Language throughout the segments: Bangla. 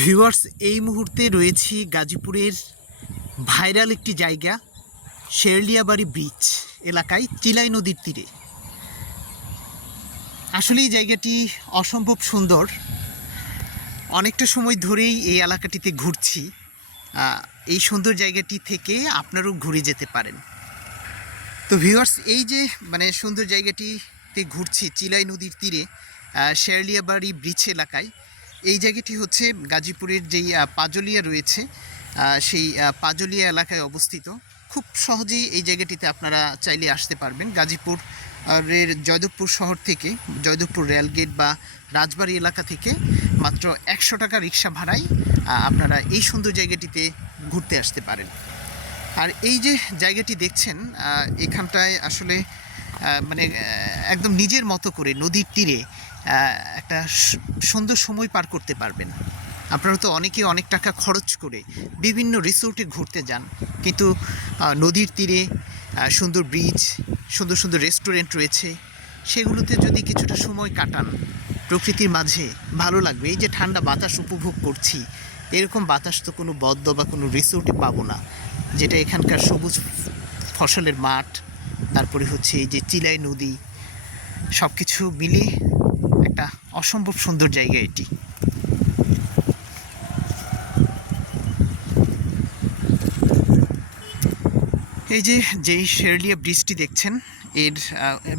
ভিউয়ার্স, এই মুহূর্তে রয়েছি গাজীপুরের ভাইরাল একটি জায়গা, শেরলিয়াবাড়ি ব্রিজ এলাকায়, চিলাই নদীর তীরে। আসলে এই জায়গাটি অসম্ভব সুন্দর। অনেকটা সময় ধরেই এই এলাকাটিতে ঘুরছি। এই সুন্দর জায়গাটি থেকে আপনারাও ঘুরে যেতে পারেন। তো ভিউয়ার্স, এই যে মানে সুন্দর জায়গাটিতে ঘুরছি, চিলাই নদীর তীরে শেরলিয়াবাড়ি ব্রিজ এলাকায় এই জায়গাটি হচ্ছে গাজীপুরের যেই পাজলিয়া রয়েছে সেই পাজলিয়া এলাকায় অবস্থিত। খুব সহজেই এই জায়গাটিতে আপনারা চাইলে আসতে পারবেন। গাজীপুর এর জয়দেবপুর শহর থেকে, জয়দেবপুর রেলগেট বা রাজবাড়ি এলাকা থেকে মাত্র একশো টাকা রিক্সা ভাড়ায় আপনারা এই সুন্দর জায়গাটিতে ঘুরতে আসতে পারেন। আর এই যে জায়গাটি দেখছেন এখানটায় আসলে মানে একদম নিজের মতো করে নদীর তীরে একটা সুন্দর সময় পার করতে পারবেন। আপনারা তো অনেকে অনেক টাকা খরচ করে বিভিন্ন রিসোর্টে ঘুরতে যান, কিন্তু নদীর তীরে সুন্দর ব্রিজ সুন্দর সুন্দর রেস্টুরেন্ট রয়েছে, সেগুলোতে যদি কিছুটা সময় কাটান, প্রকৃতির মাঝে ভালো লাগবে। এই যে ঠান্ডা বাতাস উপভোগ করছি, এরকম বাতাস তো কোনো বদ্ধ বা কোনো রিসোর্টে পাবো না, যেটা এখানকার সবুজ ফসলের মাঠ তারপরে হচ্ছে এই যে চিলাই নদী সব কিছু মিলিয়ে একটা অসম্ভব সুন্দর জায়গা এটি। এই যে যেই শেরলিয়া ব্রিজটি দেখছেন, এর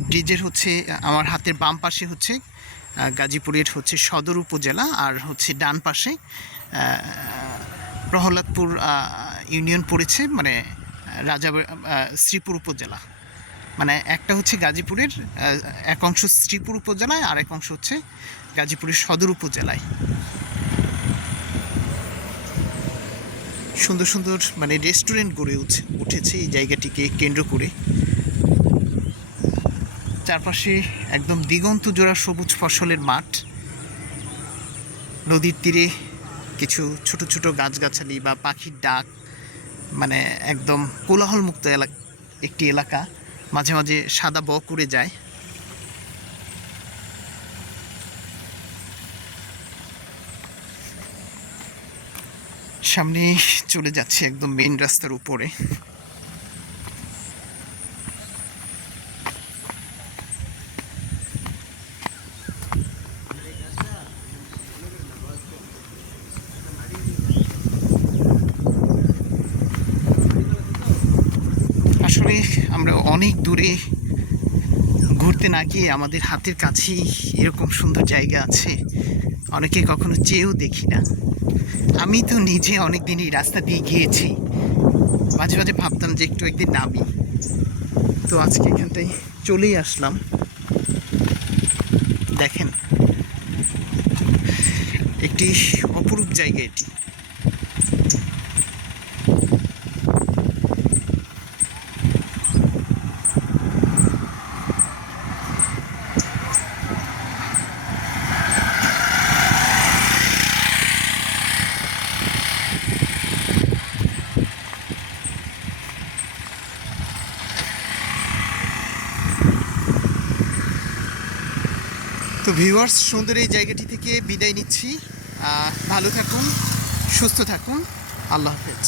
ব্রিজের হচ্ছে, আমার হাতের বাম পাশে হচ্ছে গাজীপুরের হচ্ছে সদর উপজেলা আর হচ্ছে ডান পাশে প্রহ্লাদপুর ইউনিয়ন পড়েছে মানে রাজা শ্রীপুর উপজেলা। মানে একটা হচ্ছে গাজীপুরের এক অংশ শ্রীপুর উপজেলায় আর এক অংশ হচ্ছে গাজীপুরের সদর উপজেলায়। সুন্দর সুন্দর মানে রেস্টুরেন্ট গড়ে উঠছে উঠেছে এই জায়গাটিকে কেন্দ্র করে। চারপাশে একদম দিগন্ত জোড়া সবুজ ফসলের মাঠ। নদীর তীরে কিছু ছোট ছোট গাছগাছালি বা পাখির ডাক মানে একদম কোলাহলমুক্ত এলাকা একটি এলাকা। মাঝে মাঝে সাদা বক করে যায়। সামনে চলে যাচ্ছে একদম মেন রাস্তার উপরে আসলে আমরা অনেক দূরে ঘুরতে না গিয়ে আমাদের হাতের কাছেই এরকম সুন্দর জায়গা আছে। অনেকে কখনো চেয়েও দেখি না। আমি তো নিজে অনেক দিন এই রাস্তা দিয়ে গিয়েছি। মাঝে মাঝে ভাবতাম যে একটু একদিন নামি। তো আজকে এখানটায় চলেই আসলাম। দেখেন, একটি অপরূপ জায়গা এটি। তো ভিউয়ার্স সুন্দর এই জায়গাটি থেকে বিদায় নিচ্ছি। ভালো থাকুন সুস্থ থাকুন। আল্লাহ হাফেজ।